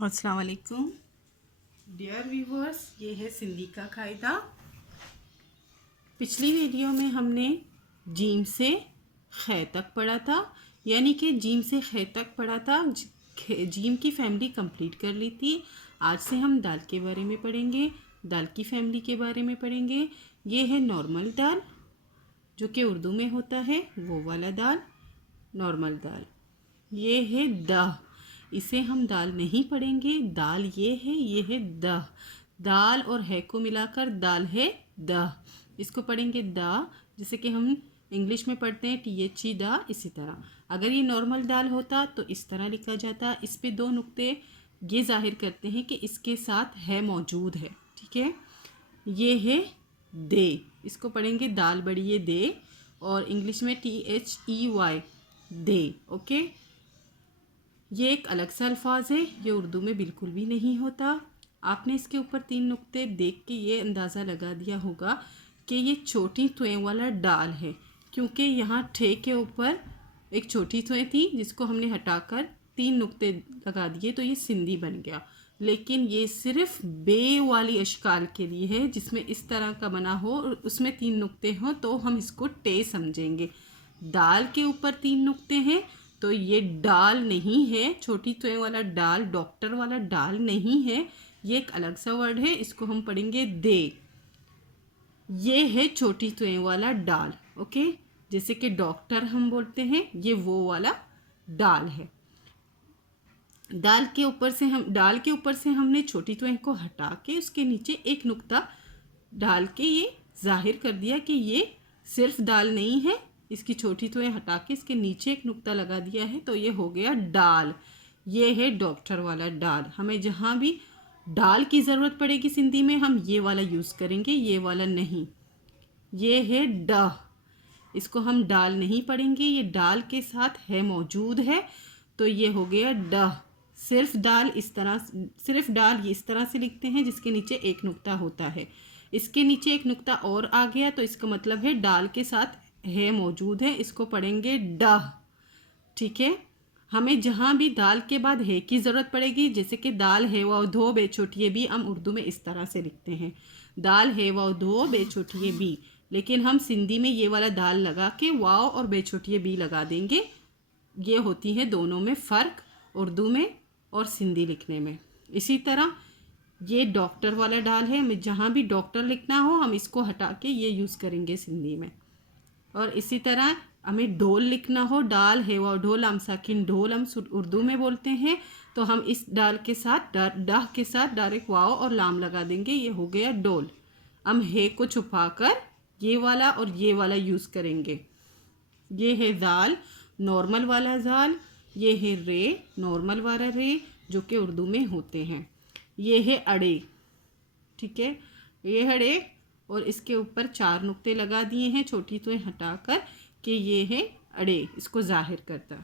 अस्सलाम वालेकुम dear viewers, ये है सिंधी का कायदा। पिछली वीडियो में हमने जीम से ख़ै तक पढ़ा था, यानी कि जीम से ख़ै तक पढ़ा था। जीम की फैमिली कंप्लीट कर ली थी। आज से हम दाल के बारे में पढ़ेंगे, दाल की फैमिली के बारे में पढ़ेंगे। ये है नॉर्मल दाल, जो कि उर्दू में होता है वो वाला दाल, नॉर्मल दाल। ये है द, इसे हम दाल नहीं पढ़ेंगे। दाल ये है द, दाल और है को मिलाकर दाल है द। इसको पढ़ेंगे द, जैसे कि हम इंग्लिश में पढ़ते हैं THE द। इसी तरह अगर ये नॉर्मल दाल होता तो इस तरह लिखा जाता। इस पे दो नुक्ते ये जाहिर करते हैं कि इसके साथ है मौजूद है। ठीक है, ये है दे, इसको पढ़ेंगे दाल बड़ी ये दे, और इंग्लिश में THEY दे। ओके, ये एक अलग सा अल्फाज है, ये उर्दू में बिल्कुल भी नहीं होता। आपने इसके ऊपर 3 नुक्ते देख के ये अंदाज़ा लगा दिया होगा कि ये छोटी तुएं वाला डाल है, क्योंकि यहाँ ठे के ऊपर एक छोटी तुएं थी जिसको हमने हटाकर 3 नुक्ते लगा दिए तो ये सिंधी बन गया। लेकिन ये सिर्फ बे वाली अशकाल के लिए है, जिसमें इस तरह का बना हो और उसमें 3 नुक्ते हों तो हम इसको टे समझेंगे। दाल के ऊपर 3 नुक्ते हैं तो ये डाल नहीं है, छोटी तुएं वाला डाल, डॉक्टर वाला डाल नहीं है, ये एक अलग सा वर्ड है, इसको हम पढ़ेंगे दे। ये है छोटी तुएं वाला डाल। ओके, जैसे कि डॉक्टर हम बोलते हैं, ये वो वाला डाल है। डाल के ऊपर से हमने छोटी तुएं को हटा के उसके नीचे एक नुक्ता डाल के ये जाहिर कर दिया कि ये सिर्फ दाल नहीं है। इसकी छोटी तुएं हटा के इसके नीचे एक नुक्ता लगा दिया है तो ये हो गया डाल। ये है डॉक्टर वाला डाल। हमें जहाँ भी डाल की ज़रूरत पड़ेगी सिंधी में हम ये वाला यूज़ करेंगे, ये वाला नहीं। ये है ड, इसको हम डाल नहीं पढ़ेंगे, ये डाल के साथ है मौजूद है तो ये हो गया ड। सिर्फ डाल इस तरह से लिखते हैं जिसके नीचे एक नुक्ता होता है। इसके नीचे एक नुक्ता और आ गया तो इसका मतलब है डाल के साथ है मौजूद है, इसको पढ़ेंगे ड। ठीक है, हमें जहाँ भी दाल के बाद है की ज़रूरत पड़ेगी, जैसे कि दाल है वाव धो बे छोटिए बी, हम उर्दू में इस तरह से लिखते हैं दाल है वाव धो बे छोटिए बी, लेकिन हम सिंधी में ये वाला दाल लगा के वाव और बे छोटिए बी लगा देंगे। ये होती है दोनों में फ़र्क, उर्दू में और सिंधी लिखने में। इसी तरह ये डॉक्टर वाला डाल है, हमें जहाँ भी डॉक्टर लिखना हो हम इसको हटा के ये यूज़ करेंगे सिंधी में। और इसी तरह हमें ढोल लिखना हो, डाल है व ढोल हम साकिन ढोल हम उर्दू में बोलते हैं, तो हम इस डाल के साथ डाह के साथ डायरेक्ट वाव और लाम लगा देंगे, ये हो गया डोल। हम हे को छुपाकर ये वाला और ये वाला यूज़ करेंगे। ये है दाल, नॉर्मल वाला दाल। ये है रे, नॉर्मल वाला रे, जो कि उर्दू में होते हैं। ये है अड़े। ठीक है, ये अड़े, और इसके ऊपर 4 नुक्ते लगा दिए हैं छोटी तुएं हटाकर कि ये है अड़े, इसको जाहिर करता।